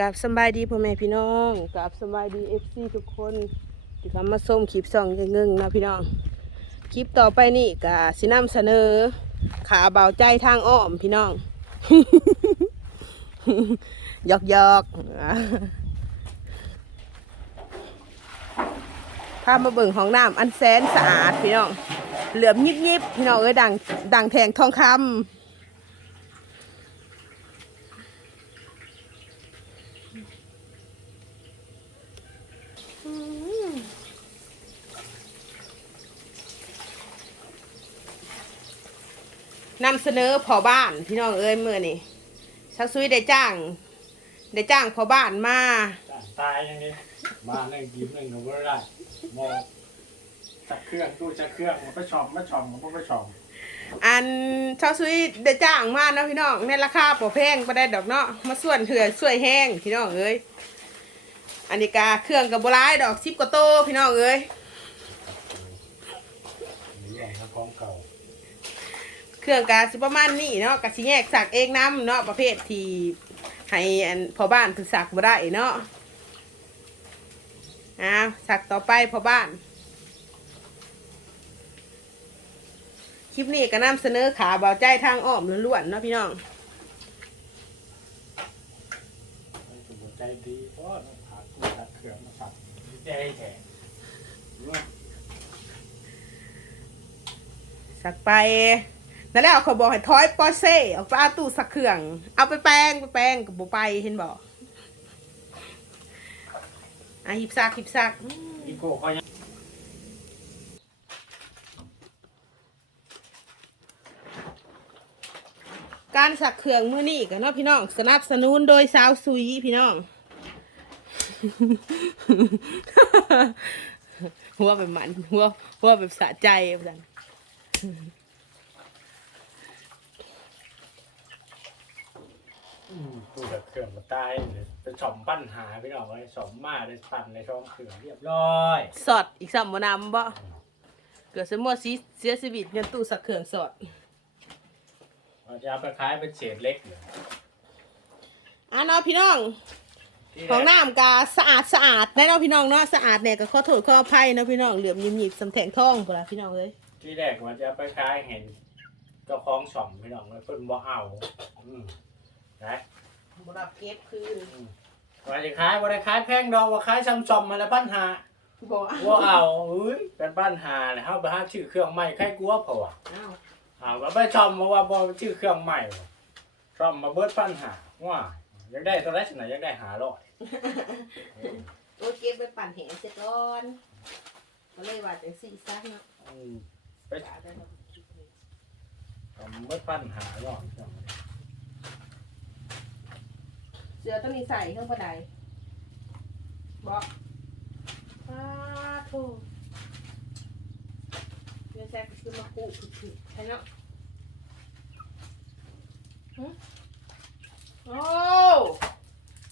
กับสบายดีพ่อแม่พี่น้องกับสบายดีเอฟซีทุกคนที่เขามาส้มคลิปสองยังเงิงนะพี่น้อง คลิปต่อไปนี่กะสินำเสนอ ขาเบาใจทางอ้อมพี่น้องหยอกหยอกพามาเบิ่งของน้ำอันแสนสะอาดพี่น้อง เหลือมยิบยิบพี่น้องเอ้ยดังดังแทงทองคำ นำเสนอพอบ้านพี่น้องเอ้ยมื่อนี่ชักซุยได้จ้าง ได้จ้างพอบ้านมาตายอย่างนี้มาหนึ่งยิ้มหนึ่งหนูก็ได้มองจักเครื่องตู้จักเครื่องมันไปช่องมาช่องมันไปช่องอันชักซุยได้จ้างมาเนาะพี่น้องในราคาปอแพงไปได้ดอกเนาะมาส่วนเถื่อช่วยแห้งพี่น้องเอ้ยอันนี้กาเครื่องกับโบราณดอกซิบกว่าโตพี่น้องเอ้ย นี่อย่างนั้นของเก่า เครื่องกาสิประมาณนี้เนาะกะสิแยกสักเองน้ำเนาะประเภทที่ให้อันพอบ้านถึงสักบ่ได้เนาะอ้าวสักต่อไปพอบ้าน คลิปนี้ก็นำเสนอขาเบาใจทางอ้อมล้วนๆเนาะพี่น้องใจดีเพราะผ่าตู้จักเขื่องมาสับใจแข็งสักไป นั่นแหละเขาบอกให้ถอยปอเซ่ออกไปเอาตู้สักเครื่อง เอาไปแปลงไปแปลงกับบุไปเห็นบอกอะหิบซักหิบซักอีโก้เขายังการสักเครื่องมือนี่กันเนาะพี่น้องสนับสนุนโดยสาวซุยพี่น้อง หัวแบบมันหัวหัวแบบสะใจแบบนั้น ตู้จักเครื่องมาตายเลยเป็นช่องปั้นหาพี่น้องเลยช่องมาเลยปั้นในช่องเครื่องเรียบร้อยสอดอีกสามบนำบ่เกิดสมมติเสียชีวิตเงินตู้สักเครื่องสอดเราจะเอาไปขายเป็นเศษเล็กเลยอะเนาะพี่น้อง ที่ของแรกน้ำกาสะอาดสะอาดได้เนาะพี่น้องเนาะสะอาดเนี่ยก็ขอโทษขออภัยเนาะพี่น้องเหลือมยิ้มหยิบสำแทงทองพุ่นล่ะพี่น้องเอ้ยที่แรกว่าจะเอาไปขายเห็นเจ้าของช่องพี่น้องเลยเพิ่นบ่เอาอืมนะ บ่รับเก็บคืนว่าจะขายว่าได้ขายแพงดอกว่าขายซัมซอมมาแล้วปัญหาบ่ว่าเอาเอ้ยเป็นปัญหาเลยเฮาไปหาชื่อเครื่องใหม่ใครกลัวเพราะว่าอ้าวเอาก็ไปชอมมาว่าบ่ชื่อเครื่องใหม่ว่ะชอมมาเบิดปัญหาว่าอยากได้ตัวไรสินะอยากได้หาร้อยโอ้ยเก็บไปปั่นแหงเสร็จก่อนก็เลยว่าจังซี่ซะเนาะอืมไป จ้าได้เนาะชอมเบิดปัญหาร้อยเสือต้องมีใส่เครื่องประดับบอกป้าโถเนื้อแซ่บคือมาคูคือๆใช่เนาะหึโอ้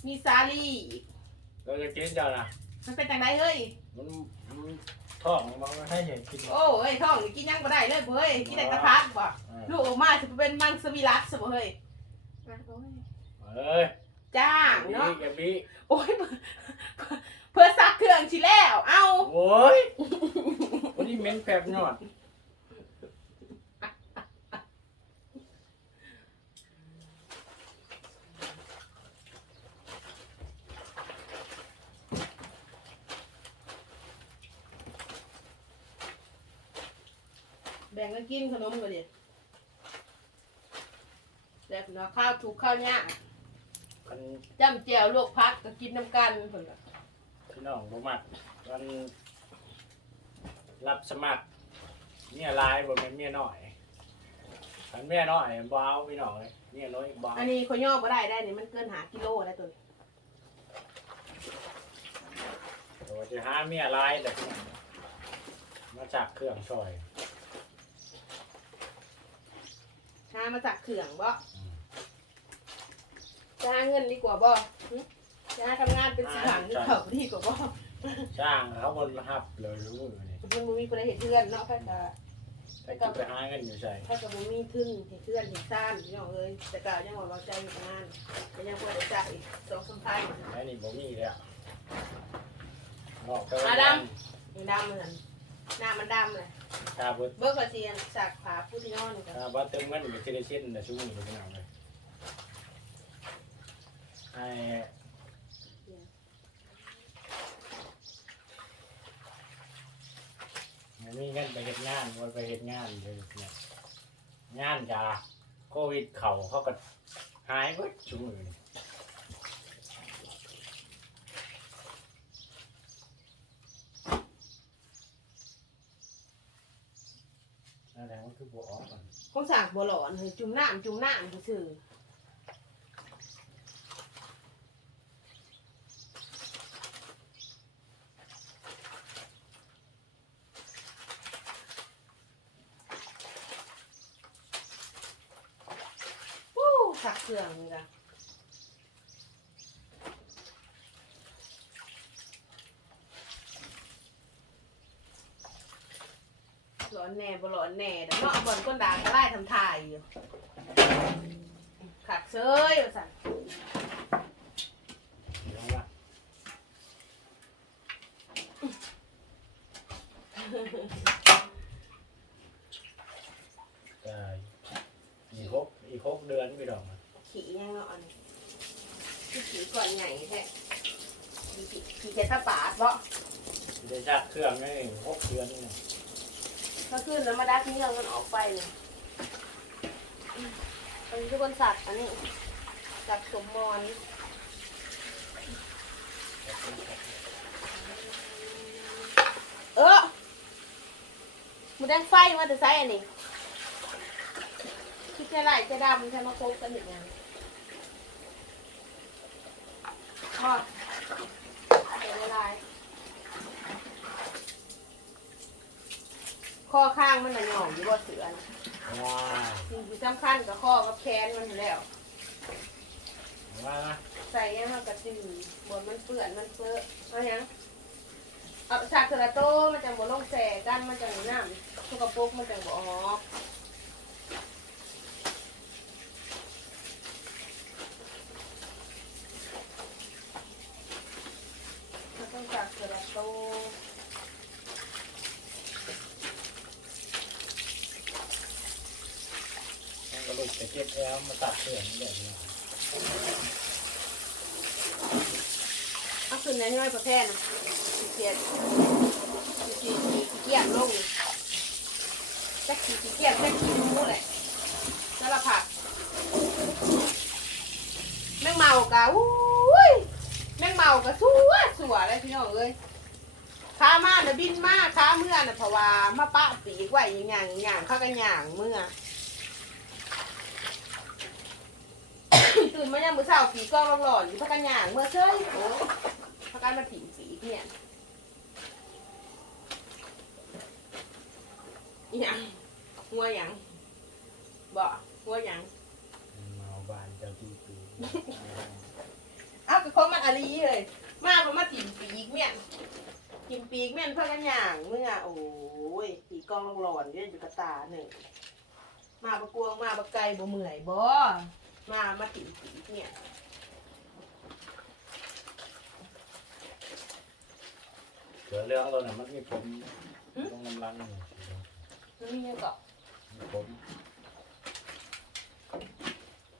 มีซาลีอีกเราจะกินเจ้านะมันเป็นจังไดเฮ้ย มันมันท้องมันให้เห็นกินโอ้เฮ้ยท้องนี่กินยังบ่ได้เลยบ่เฮ้ยกินแต่กระพักบ่อ่าลูกออกมาจะเป็นมังสวิรัตสบ่เฮ้ยอะโอ้ยเอ้ย จ้างบีเนาะกับบีโอ้ยเพื่อเพื่อซักเครื่องชิแล้ว เอ้าโอ้ยวันนี้เหม็นแผบยอดแบ่งกันกินขนมกันดิแบบเนาะข้าวถูกข้าวเนี่ยาก มันจำแจวลวกพักก็กินน้ำกันเพิ่นน่ะพี่น้องบ่มักมันรับสมัครเมียหลายบ่แม่นเมียน้อยคันเมียน้อยบ่เอาพี่น้องเอ้ยเมียน้อยบ่อันนี้ขอย่อบ่ได้ได้นี่มันเกินหากิโลได้ตัวนี้ตัวจะหาเมียหลายแต่พี่น้องมาจากเครื่องซอยหามาจากเครื่องบ่ จะหาเงินดีกว่าบ่หึจะหาทำงานเป็นสิหังนี่เขาดีกว่าบ่จ้างเขาบนรับเลยรู้มือนี่มันบ่มีคนใดเฮ็ดเทือนเนาะเพิ่นก็ไปกินไปหาเงินอยู่ใส่ถ้ากับบ่มีทึ่งเห็ดเทือนเห็ดซ่านพี่น้องเอ้ยแต่ก็ยังว่าเราใจอยู่ประมาณก็ยังพอได้จ่ายอีกสองสามพันบ่มีแล้วนอกไปมาดำมันดำมันหน้ามันดำเลยถ้าเบิดเบิกกระเทียมสักผาผู้ที่นอนกันถ้าบ่เติมเงินก็สิได้เช่นน่ะชั่วโมงพี่น้องเลย ไอ้บ่มีเงินไปเฮ็ดงานว่าไปเฮ็ดงานเลยเนี่ยงานจ้าโควิดเข้าเขาก็หายเบิดชั่มงนี้นั่นแหละมันคือบัวออกอนคงสากบัวหลอนเฮ้ยจุ่มน้ำจุ่มน้ำก็คือ วู้สัก เครื่องนี่ละร้อนแน่บ่ร้อนแน่แต่เนาะบอลก้นด่าก็ไล่ทำทายอยู่ขักเซยว่าสั่นเดี๋ยวว่าก็อีกหกอีกหกเดือนพี่ดอกนะ ขี่ยังเนาะอันนี้ที่ขี่ก่อนใหญ่แท้ขี่ขี่เจตาปาดบ่ได้ชักเครื่องได้หกเดือนนี่นะถ้าขึ้นแล้วมาดักนี่เรามันออกไปเลยอืมอันนี้ทุกคนสัตว์อันนี้สัตว์สมมอนเออหมูแดงไฟมาแต่ไซอันนี้คิดจะไหลจะดำใช่มาโคบกันอย่างไงท อดเดี๋ยวละลายข้อข้างมันน่ะหย่อนอยู่ว่าเสือนะว้าสิ่งที่สำคัญกับข้อกับแขนมันอยู่แล้ววว่านะใส่ยังมันกระจือบนมันเปื้อนมันเปื้อนเอาหยังเอาฉากเสระโตมันจังบ่ลงแสกันมันจังบ่น้ำทุกกระปุกมันจังบ่ออกมันต้องฉากเสระโต มันก็ลูกจะเก็บแล้วมา ตัดเครื่องแบบนี้เอาขึ้นในน้อยประเภทนะขี้เกียจขี้เกียจลงจักขี้ขี้เกียจจักขี้มูแหละสารพัดแม่งเมากะอุ้ยแม่งเมากะสัวสัวเลยพี่น้องเอ้ยขามาน่ะบินมาข้าเมื่อน่ะเพราะว่ามาปะปีกไว้อย่างอย่างเข้ากันอย่างเมื่อ ตื่นมาเนี่ยามมือเช้าปีกล้องหลอนอยู่พักกันอย่างเมื่อเช้ยโอ้พักกันมาถิ่มสีเนี่ยอีหยังงัวหยังบ่งัวหยังเมาบานเจ้าที่ปีเอ้าวก็เขามันอะไรเลย มาเพราะมาถิ่มปีกเนี่ยถิ่มปีกเนี่ยพักกันอย่างเมื่อโอ้ยปีกล้องหลอนเนี่ยอยู่กระตาหนึ่งมาประกวงมาประไกลบ่เมื่อยบ่ มามาถิ่มปีกเนี่ยเกิดเรื่องเราเนี่ยมันมีผมต้องน้ำรังนี่มันมีเงี้ยเกาะมีผม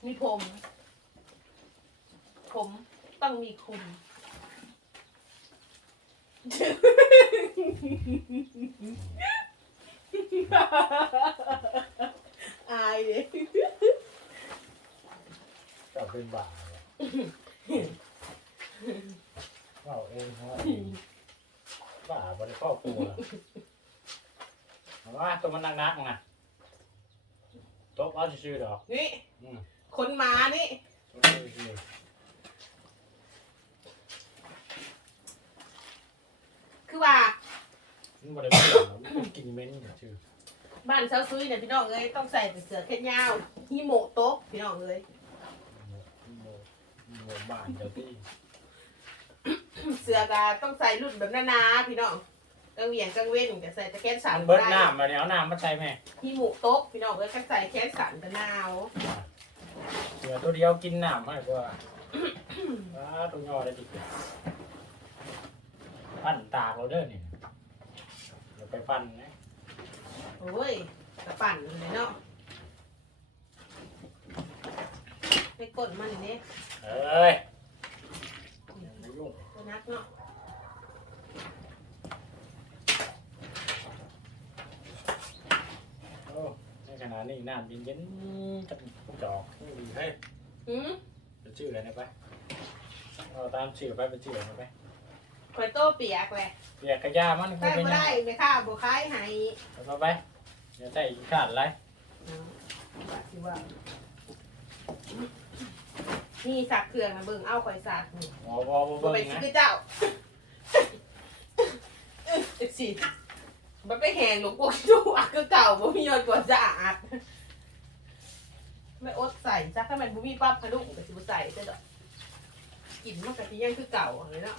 มีผม ผมต้องมีคุมอายเลย ก็เป็นบ่าเลยว่าเองว่าบ่าบริข้อครัวว่าตัวมันนักๆไงตบเอาชื่อๆดอกนี่อืมคนหมานี่ตบเอาชื่อคือว่าๆมันบริเวณมันเป็นกินเม้นชื่อบ้านเซาซุยเนี่ยพี่น้องเอ้ยต้องใส่แต่เสื้อแขนยาวฮิโมโตะพี่น้องเอ้ยโมโมโม บ้านเจ้าที่เสื้อกาต้องใส่รุ่นแบบหนาๆพี่น้องกางเหวียงกางเว้นจะใส่ตะแกนสันเบิดน้ำมาเดี๋ยวน้ำมาใส่แม่ฮิโมโตะพี่น้องเอ้ยก็ใส่แขนสันกันหนาวเสือตัวเดียวกินน้ำมากกว่าว้าตัวย่อได้จริงปั้นตากเราเด้อนี่เดี๋ยวไปปั้นนะโอ้ยกระปั่นเลยเนาะไปกดมันนี่ เอ้ยอย่ามายุ่งตัวนักเนาะโอ้ในขณะนี้น้ำเย็นๆจับจอกดีเฮ้ยหืมจะชื่ออะไรนะไปเอาตามชื่อไปไปชื่ออะไรไปข่อยโต้เปียกเลยเปียกกระยามันใส่เป็นบ่ยัง ได้ไหมค่ะบ่คล้ายให้เอาไปอย่าใส่ขาดไรว่าสิว่า นี่สักเครื่องนะเบิ่งเอาข่อยสักนี่วอวอวอบ่เบิ้เป็นงสินะคือเจ้าเอ็ดสิมันไปแหงหลวงปู่ดูอะคือเก่าบ่มียอดกว่าจะอาดไม่อดใส่ซักถ้ามันบ่มีปั๊บกระดุกก็สิบ่ใส่เด้อดอกกินมันก็สิยังคือเก่าเลยเนาะ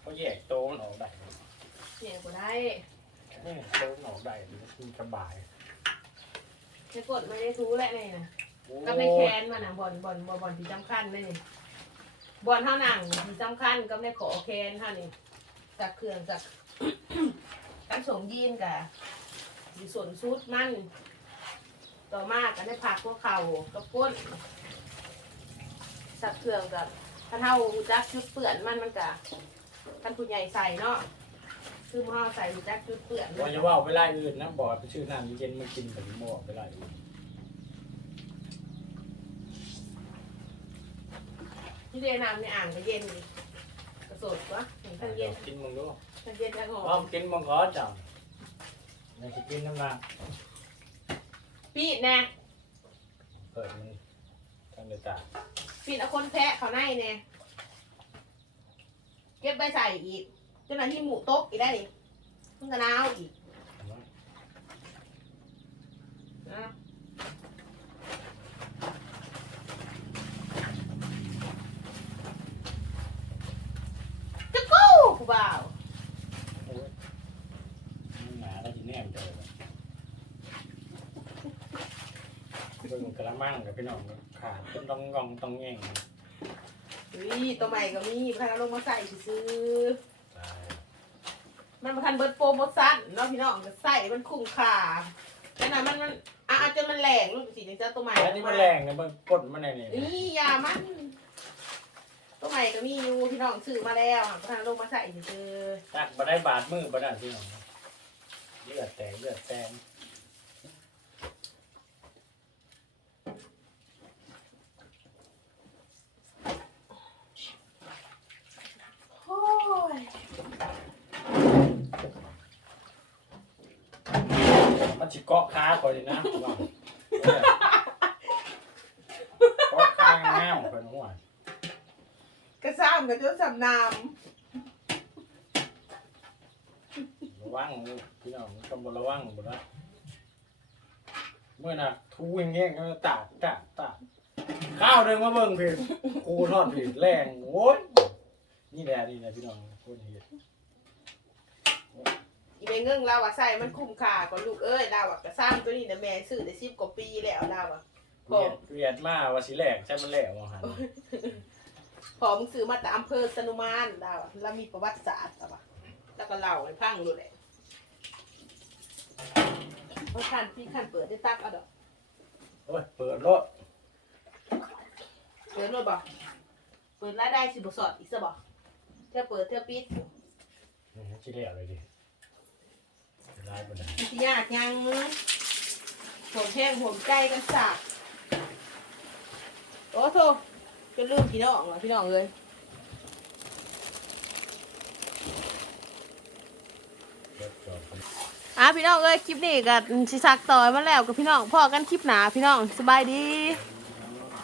เขาแยกโตมันออกได้เนี่ยบ่ได้นี่โตมันออกได้มันสบาย จะกดไม่ได้ทูแหละนี่นะโอ้กับในแคนมันนะบอลบอลบอลบอลที่สำคัญเลยนี่บอลเท่าหนังที่สำคัญกับในขอแคนเท่านี้สักเครื่องสักกันส่งยีนกับอยู่ส่วนซุดมัน ต่อมากันได้ผักพวกเข่ากับก้นสักเครื่องกับถ้าเท่าหูจักจุดเปื่อนมันมันกับท่านผู้ใหญ่ใส่เนาะ คือมาใส่หูจักจุดเปื่อนว่าจะว่าเวลาอื่นนะบอกไปชื่อน้ำเย็นมากินกับหม้อเวลาอื่นที่เรียนน้ำในอ่างก็เย็นดีกระสดวะเห็นทั้งเย็นกินมึงดูทั้งเย็นทั้งหอลองมกินมึงขอจังในสกินน้ำลายปีดแน่เปิดมันทางเดือดตาปีดเอาคนแพะเขาในเนี่ยเก็บไปใส่อีกเจ้าหน้าที่หมูตกอีกได้ดิมันก็นาวอีกนะจะกู้ผู้บ่าวโอ้ยมันหนาได้ยินแน่มเจอเบิ่งกระมังกับพี่น้องขาดต้องต้องงองต้องแง่งเฮ้ยตัวใหม่ก็มีพากันลงมาใส่ซื้อตาย มันมาทันเบิร์ดโปรโมชั่นเนาะพี่น้องก็ใส่มันคุ้มค่าแต่นั้นมันมันอะอาจจะมันแหลงลูกสีจะตัวใหม่แล้วนี่มันแรงนะมันกดมันในนี่นี่ยามันตัวใหม่ก็มีอยู่พี่น้องซื้อมาแล้วพากันลงมาใส่ซื้อตักมาได้บาดมือบ่ได้พี่น้องเลือดแตกเลือดแตก โอ้ย มัน สิเกาะขาก่อนเลยนะว่าเกาะขาง่ายๆเพิ่นว่า กระซ้ำกับเจ้าสำนามระวังพี่น้องกำบระวังบ่ได้เมื่อน่ะทูอย่างเงี้ยก็ตากตากตากข้าวเดินมาเบิ่งพี่กูทอดพี่แรงโอ้ยนี่แหละนี่แหละพี่น้องคนเฮ็ดอี เมเงิ่งเราอะใส่มันคุ้มค่ากว่าลูกเอ้ยเราอะกระซ้ำตัวนี้นะแม่ซื้อได้สิบกว่าปีแล้วเราอะเวียดเวียดมาว่าสิแลกใช่มันแลกว่าหั่นพอมึงซื้อมาจากอำเภอสนุมานเราอะเรามีประวัติศาสตร์เราอะแล้วก็เล่าให้ฟังดูเลยเพราะขันพี่ขันเปิดได้ตักเอาดอกโอ้ยเปิดรถเปิดเลยบอกเปิดรายได้สิบสอดอีกซะบอกเธอเปิดเธอปิดนี่สิแล้วเลยดิ ได้บ่ได้มันสิยากยังผมแห้งผมใจกันสากโอ้โธ่จะลืมพี่น้องเหรอพี่น้องเลยเปิดจอดอะพี่น้องเอ้ยคลิปนี้ก็สิสักต่อยมาแล้วกับพี่น้องพ่อกันคลิปหนาพี่น้องสบายดีดี